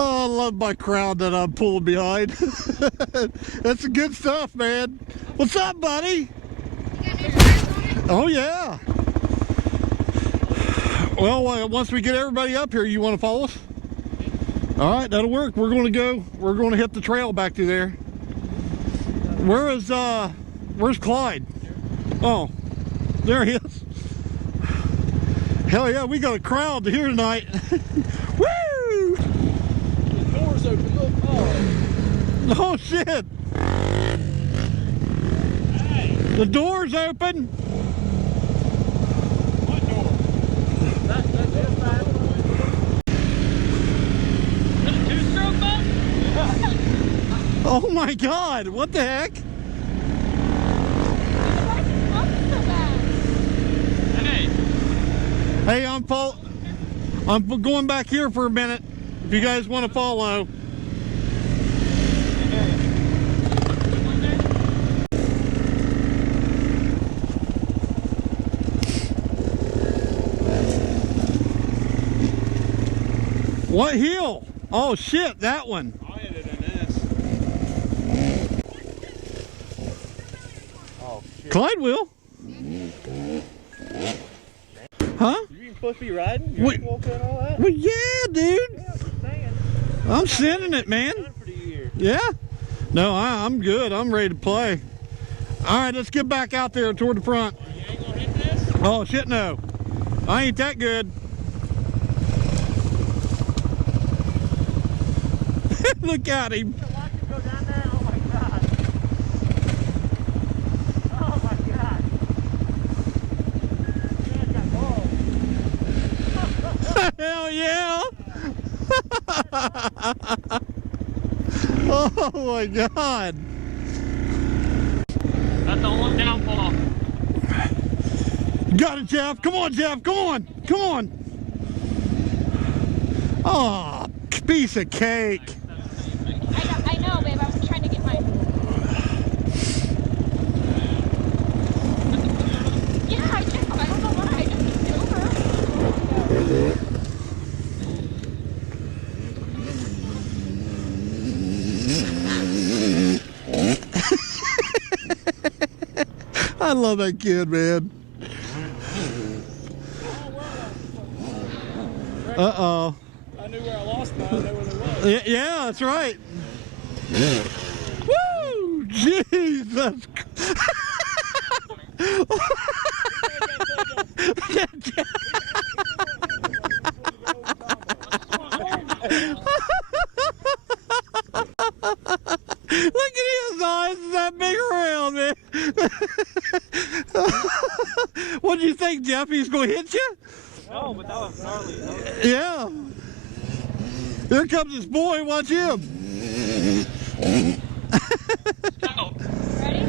Oh, I love my crowd that I'm pulling behind. That's the good stuff, man. What's up, buddy? Oh, yeah. Well, once we get everybody up here, you want to follow us? All right, that'll work. We're going to hit the trail back through there. Where's Clyde? Oh, there he is. Hell yeah, we got a crowd here tonight. Woo! The door's open, look. Oh shit! Hey. The door's open. What door? That's a two-stroke bus? Oh my god, what the heck? Hey, I'm going back here for a minute. If you guys want to follow. What hill? Oh shit, that one. I'll hit it in this. Oh shit. Clyde will. Huh? You supposed to be riding? You're walking and all that? Well, yeah, dude. Yeah, I'm saying. I'm sending it, man. Done for the year. Yeah. No, I'm good. I'm ready to play. All right, let's get back out there toward the front. You ain't gonna hit this? Oh, shit, no. I ain't that good. Look at him. Watch him go down there. Oh my god. Oh my god. Man got balls. Hell yeah. Oh my god. That's the one downfall. Got it, Jeff. Come on, Jeff. Come on. Come on. Oh, piece of cake. I know, babe. I was trying to get my... Yeah, I know. I don't know why. I just moved over. I love that kid, man. Uh-oh. I knew where I lost mine. I know where they was. Yeah, that's right. Woo! Jesus! Look at his eyes, that big around, man. What do you think, Jeff? He's gonna hit you? No, but that was gnarly. Yeah. Here comes this boy, watch him. Ready?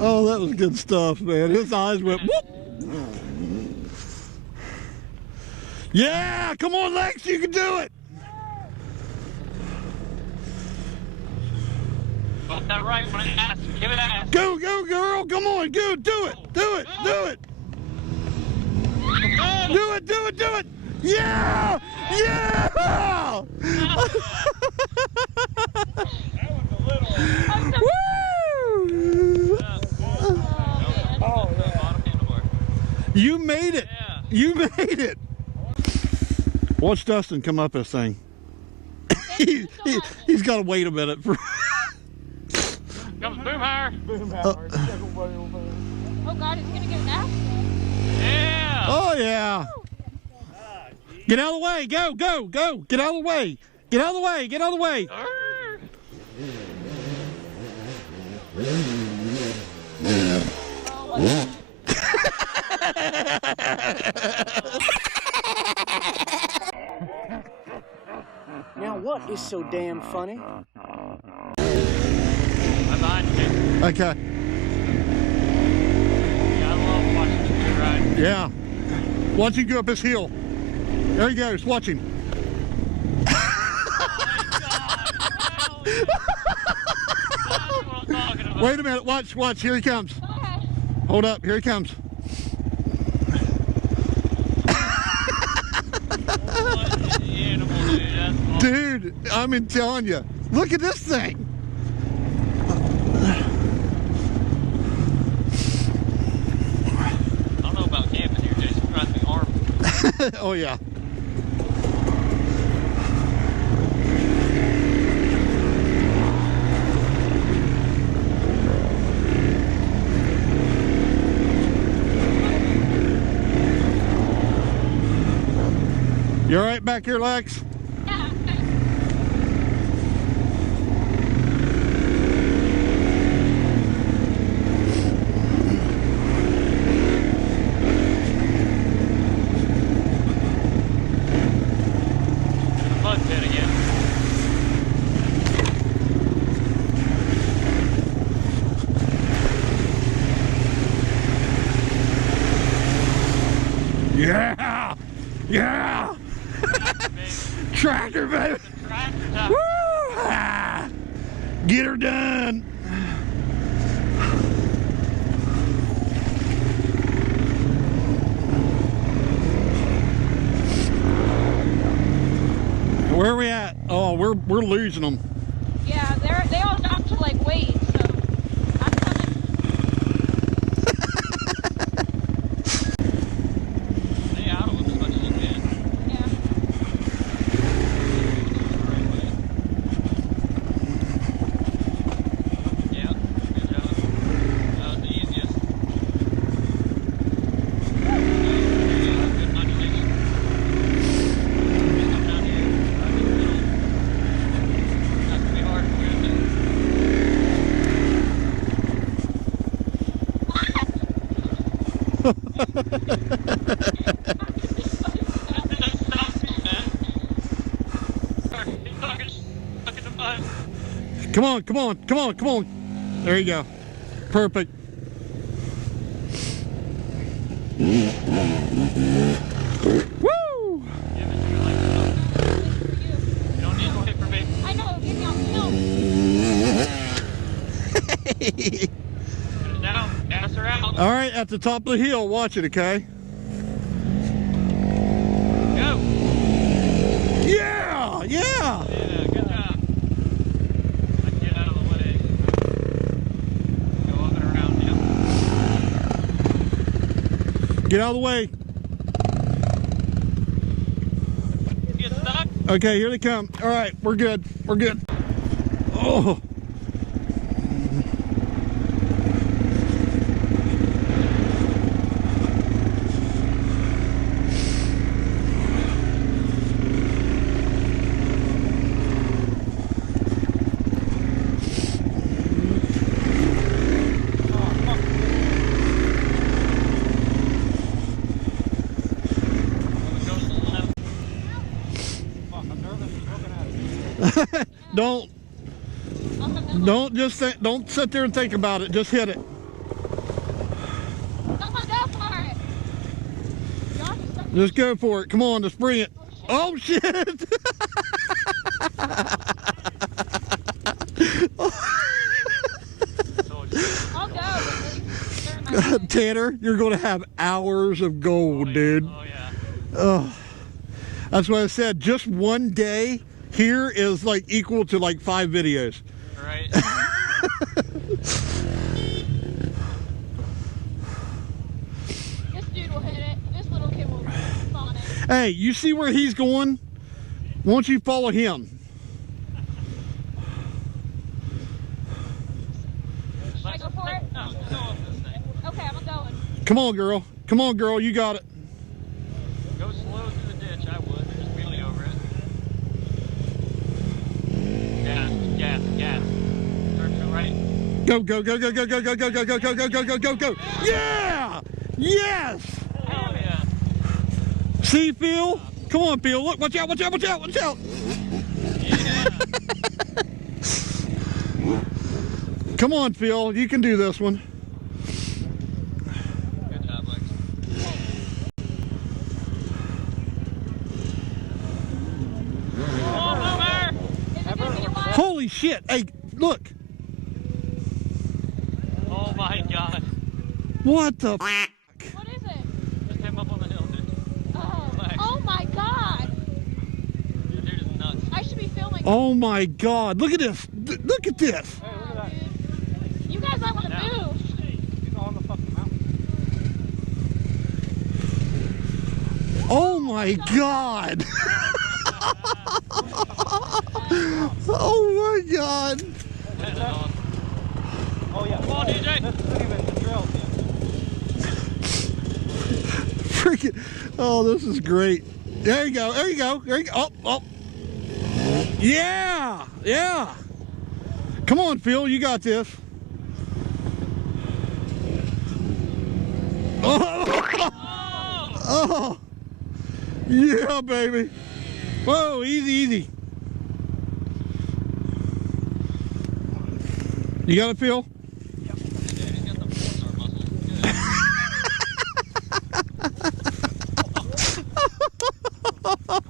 Oh, that was good stuff, man. His eyes went whoop. Yeah, come on, Lex, you can do it. Got that right when it asked. Give it ass. Go, go, girl. Come on, go, do it. Do it, do it. Do it, do it, do it. Yeah! Yeah! That was a little. Woo! Oh, yeah. You made it. Yeah. You made it. Watch Dustin come up this thing. He's got to wait a minute. For Comes Boomhauer. Oh, God, it's going to get an accident. Yeah. oh, yeah. Get out of the way. Go, go, go. Get out of the way. Get out of the way. Get out of the way. Now what is so damn funny? I'm behind you. Okay. Yeah, I love watching you ride. Yeah. Watch him go up his hill. There he goes. Watch him. Wait a minute. Watch. Watch. Here he comes. Go ahead. Hold up. Here he comes. What in the animal, dude? Dude, I'm telling you. Look at this thing. I don't know about camping here, Jason. Trying to be armed. Oh, yeah. You all right back here, Lex? Yeah. Mud pit again. Yeah! Yeah! Tractor, baby! Tractor time. Woo! Ah! Get her done! Where are we at? Oh, we're losing them. Yeah, they all dropped to like weight, so I'm coming. Stay out of them as much as you can. Yeah. Yeah, good job. That was the easiest. Good modulation. Come down here. Right in the middle. Not gonna be hard for you to stop me, man. Sorry, he's talking stuck in the mud. Come on, come on, come on, come on. There you go. Perfect. Woo! Yeah, but you're like, you don't need to wait for me. I know, get me on film. Put it down, gas her out. All right, at the top of the hill, watch it, okay? Go. Yeah! Yeah! Yeah, good job. I get out of the way. Go up and around him. Get out of the way. Get stuck. Okay, here they come. All right, we're good. We're good. Oh. Go to the left. Don't just don't sit there and think about it. Just hit it. Come on, go for it. Josh is stuck. Just go for it. Come on, just bring it. Oh shit! I'll go. but they're in my way. Tanner, you're gonna have hours of gold, dude. Oh yeah. Oh, that's what I said. Just one day here is like equal to like 5 videos. Right. This dude will hit it. This little kid will fall on it. Hey, you see where he's going? Why don't you follow him? Should I go for it? No, go up this thing. Okay, I'm going. Come on, girl. Come on, girl. You got it. Go slow through the ditch. I would. Just wheelie over it. Gas, gas, gas. Turn to the right. Go, go, go, go, go, go, go, go, go, go, go, go, go, go, go, go. Yeah! Yes! Oh yeah. See, Phil? Come on, Phil. Look, watch out, watch out, watch out, watch out. Yeah. Come on, Phil. You can do this one. Good job, Lex. Come on, Boomer! Is it gonna be a while? Holy shit. Hey, look. Oh my god. What the f? What is it? Just came up on the hill, dude. Oh, Relax. oh my god. The dude is nuts. I should be filming Oh my God! Look at this! Look at this! Hey, look at that. You guys might want to Yeah. move. He's on the fucking mountain. Oh my God! Oh my God! Oh yeah. Come on, DJ. This isn't even the trails yet. Freaking! Oh, this is great. There you go. There you go. There you go. Oh, oh. Yeah! Yeah! Come on, Phil. You got this. Oh! Oh! Yeah, baby. Whoa, easy, easy. You got it, Phil?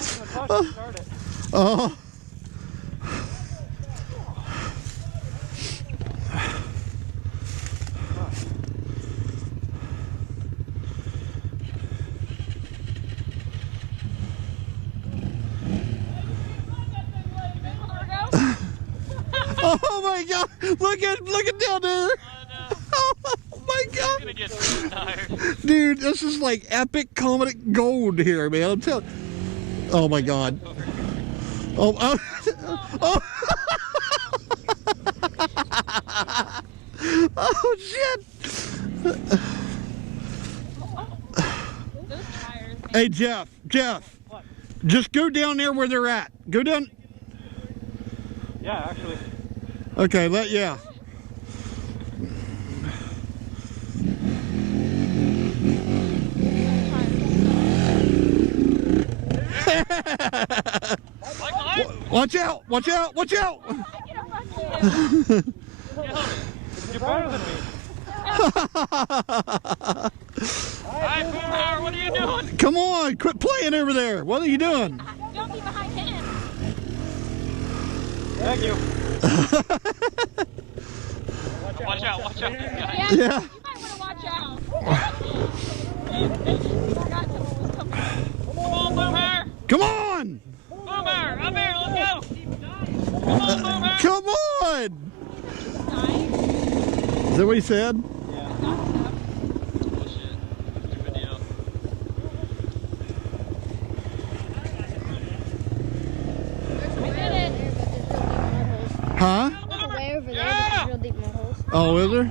Start it. Oh. Oh my God! Look at down there! Oh my I'm God! gonna get so tired. Dude, this is like epic comedic gold here, man. I'm telling. Oh my God! Oh, oh, oh. Oh shit! Those tires. Hey Jeff, What? just go down there where they're at. Go down. Yeah, actually. Okay, yeah. Watch out! Watch out! Watch out! You're better than me. Alright, Boomer, what are you doing? Come on, quit playing over there. What are you doing? Don't be behind him. Thank you. Watch out, watch out. Yeah. Yeah. You might want to watch out. Forgot someone was coming. Come on, Boomer! Come on! Boomer, up here, let's go! Come on, Boomer! Come on! Dying. Is that what he said? Bullshit. Stupid deal. I did it. Huh? There's a way over there, Yeah. but there's real deep mud holes. Oh, is there?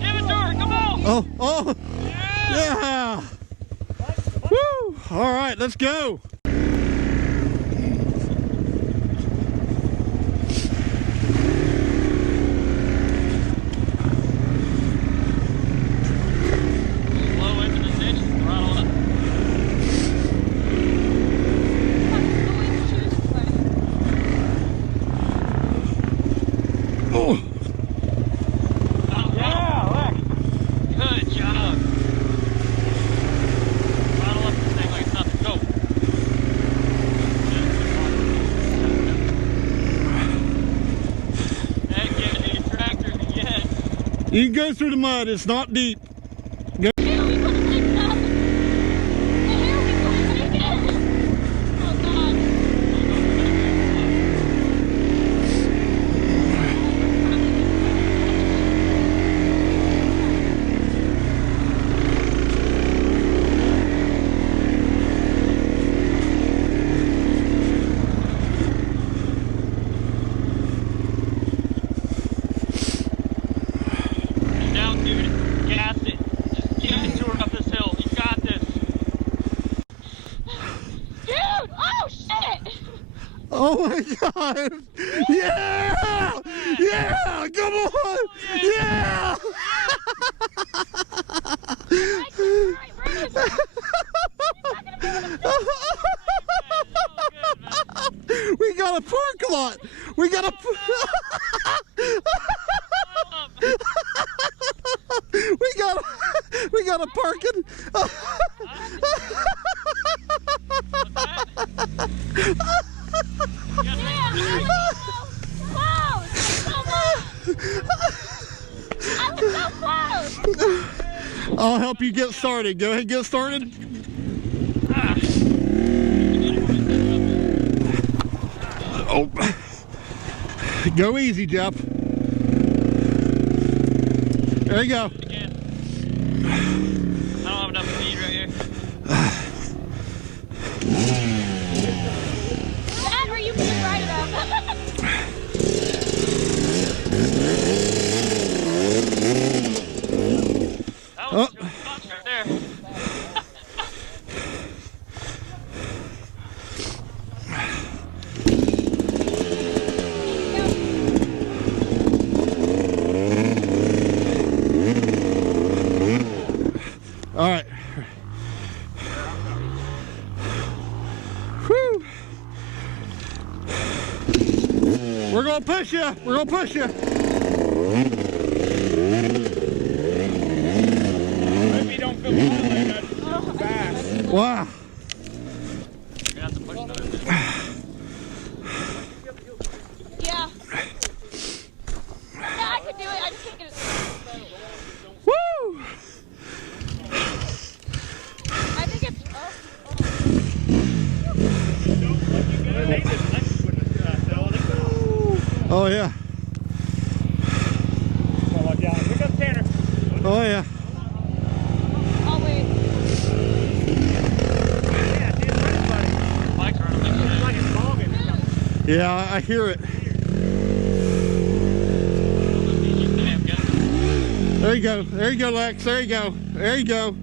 Give it to her, come on! Oh, oh, Yeah! yeah! Woo! All right, let's go. Slow into the ditch, throttle up. Oh, Yeah, good job. Throttle up this thing like it's nothing. Go. Hey, give it to your tractor again. you can go through the mud. It's not deep. Here we couldn't make it up. And here we couldn't make it. Oh God. Get down, dude. Gas it. Just give it to her up this hill. You got this. Dude! Oh shit! Oh my God! Yeah! Yeah! Come on! Yeah! Alright, bring it. He's not gonna be able to We got a parking lot. We got a. We got a parking. I'll help you get started. Go ahead, get started. Oh. Go easy, Jeff. There you go. Again. I don't have enough speed right here. That or you can ride it up. That was two spots right there. All right. Whew. We're gonna push you. We're gonna push you. Maybe you don't feel like that fast. Wow. You're gonna have to push another bit. Yeah. Yeah, I could do it. I just can't get it. Woo! I think it's. Oh yeah. Here comes Tanner. Oh yeah. Oh, wait. Yeah, see, it's running, buddy. Bike's running like It's shit. like it's bogging or something. Yeah, I hear it. Damn, good. There you go. There you go, Lex. There you go. There you go.